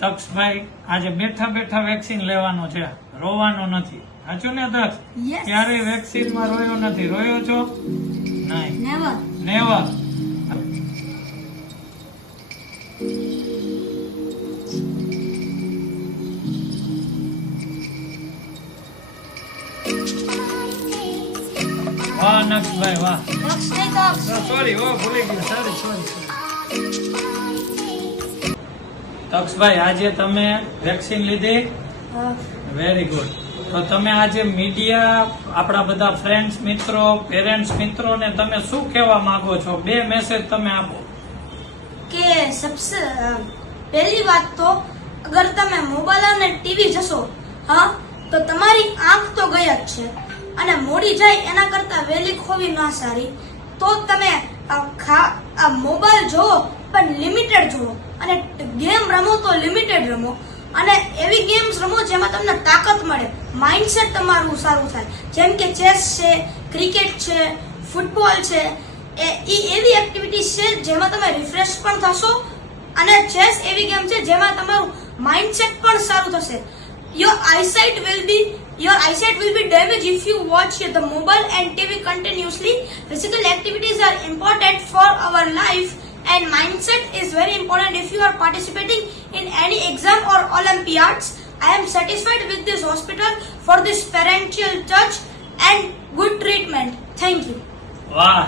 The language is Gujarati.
તક્ષભાઈ આજે બેઠા બેઠા વેક્સિન લેવાનો છે, રોવાનો નથી. સાચું ને તક્ષ? Yes. ક્યારેય વેક્સિન માં રોયો નથી. રોયો છો? નહીં. Never. નેવર. વાહ નક્ષભાઈ વાહ. Ducks નહીં ducks. સોરી ભૂલી ગયો. સોરી. તક્ષભાઈ આજે તમે વેક્સિન લીધી? Very good. તો તમે આજે મીડિયા, આપણા બધા ફ્રેન્ડ્સ મિત્રો, પેરેન્ટ્સ મિત્રોને તમે શું કહેવા માંગો છો? 2 મેસેજ તમે આપો. કે સબસે પહેલી વાત તો અગર તમે મોબાઈલ અને ટીવી જશો તો તમારી આંખ તો ગઈ જ છે, અને મોડી જાય એના કરતા વહેલી ખોવી ના સારી. તો તમે આ મોબાઈલ જોવો પણ લિમિટેડ જોવો, અને ગેમ રમો તો લિમિટેડ રમો, અને એવી ગેમ્સ રમો જેમાં તમને તાકાત મળે, માઇન્ડસેટ તમારું સારું થાય. જેમ કે ચેસ છે, ક્રિકેટ છે, ફૂટબોલ છે. એ એવી એક્ટિવિટીઝ છે જેમાં તમે રિફ્રેશ પણ થશો, અને ચેસ એવી ગેમ છે જેમાં તમારું માઇન્ડસેટ પણ સારું થશે. Your eyesight will be damaged if you watch the mobile and TV continuously. Physical activities are important for our life, and mindset is very important if you are participating in any exam or Olympiads. I am satisfied with this hospital for this parental touch and good treatment. Thank you. વાહ.